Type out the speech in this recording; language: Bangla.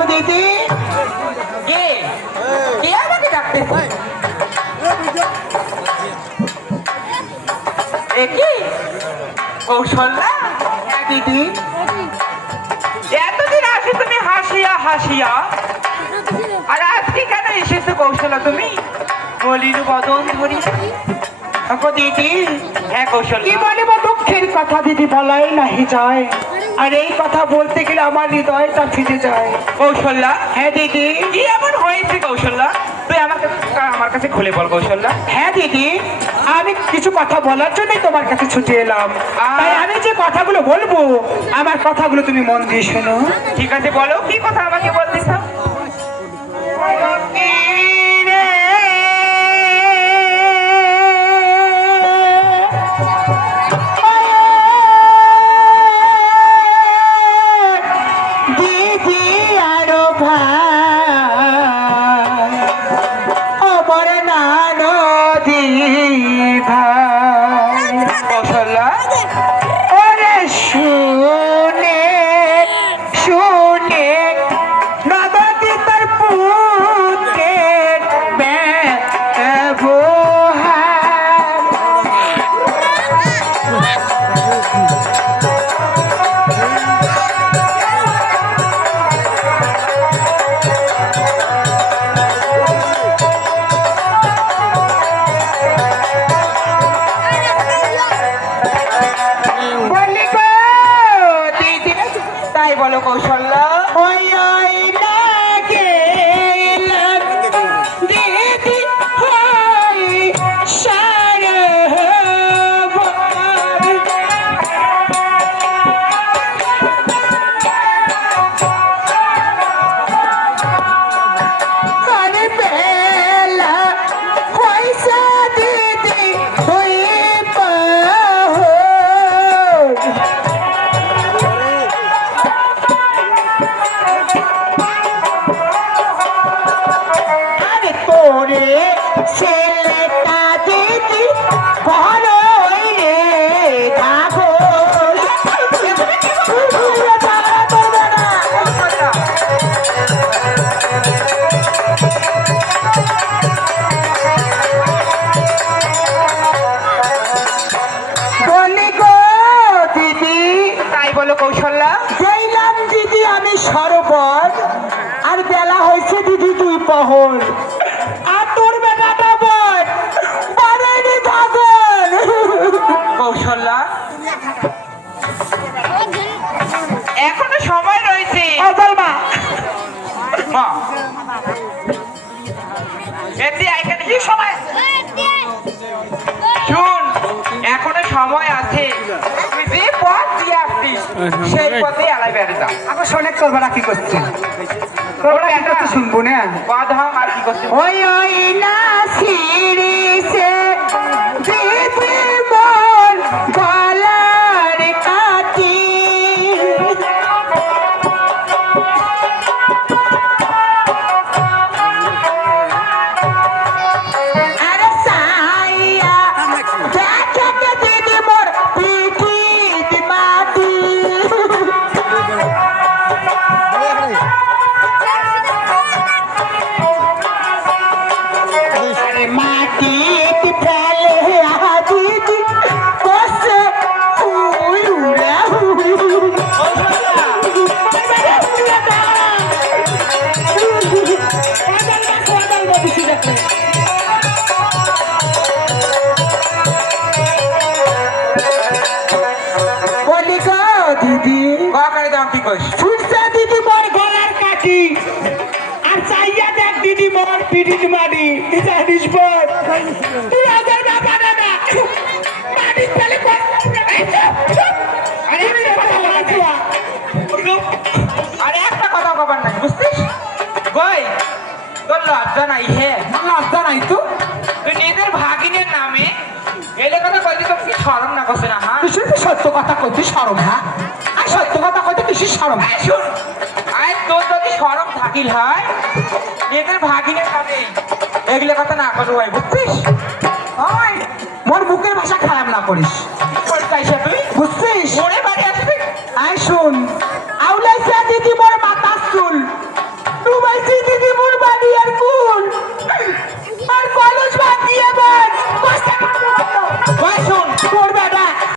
আছো দিদি? কে কে আমাকে ডাকতেছে? কি কৌশল্যা? হ্যাঁ দিদি। এতদিন আসে তুমি হাসিয়া হাসিয়া, আর আজকে কেন এসেছো কৌশল্যা তুমি মলিন বদন ধরি? দিদি হ্যাঁ কৌশল্যা। কি বলিব দুঃখের কথা দিদি, বলাই নাহি যায়। আর এই কথা বলতে গেলে আমার হৃদয়টা ফিরে যায়। কৌশল্যা। হ্যাঁ দিদি। কি এমন হয়েছে কৌশল্যা? তুই আমার কাছে খুলে বল কৌশল্যা। হ্যাঁ দিদি, আমি কিছু কথা বলার জন্যই তোমার কাছে ছুটে এলাম। তাই আমি যে কথাগুলো বলবো, আমার কথাগুলো তুমি মন দিয়ে শোনো। ঠিক আছে, বলো কি কথা আমাকে বলতে চাও? দিদি আরো ভাই অমর নানদি ভাই কৌশল্যা। ওরে শুনে শুনে নদী তার পুত্রের বলি গো দিদি। তাই বলো কৌশল্যা। ওই ওই লাগে দিদি হই সারভার। আরে বেলা হইছে দিদি হই পাহর। আরে তোরে ছেলেটা দিদি বড়ই রে থাকো। বলি গো দিদি। তাই বলো কৌশল্যা। গেলাম দিদি আমি সরোবর, আর বেলা হয়েছে দিদি দুই পহর। আর তোর বেলাটা বল বাড়াইনি থাকেন। কৌশল্যা, এখনো সময় রয়েছে। মা মা এতে এখানে কি সময়? শুন, এখনো সময় আছে। তুই যে পথ দিয়ে আসছিস সেই পথে এলাই বেড়ে যা। আবার শোনে তোর বেলা কি করছে? তোর বেলা কি করতে শুনবো না? বাধাম আর কি করছিস? ওই ওই না সিরিসে দিদি মন গলার কাটি। আরে সাইয়া দেখে দিদি মোর পিঠি মাটি। আরে মাটিতে ফেলে দিদি কষে উই উড়া বলি গো দিদি। কাকারে দাম কি কইস? ছুটছে দিদি মোর গলার কাটি, আর চাইয়া দেখ দিদি মোর পিঠির মাটি। জানিস বল তুই আবার বাবা না মাটি ফেলে আরে একটা কথা কবার নাই, বুঝছিস? কই তোর লজ্জা নাই? হে লজ্জা নাই তো? তুই নিজের ভাগিনের নামে এলে কথা কইতে তোর কি শরম না করছে না? হ্যাঁ তুই সত্য কথা কইতে শরম? হ্যাঁ আর সত্য কথা কইতে কিছু শরম? এই শুন, আয় তোর যদি শরম থাকিল হয় নিজের ভাগিনের নামে এগুলো কথা না করু হয়, বুঝছিস? মোর মুখের ভাষা খারাপ না করিস।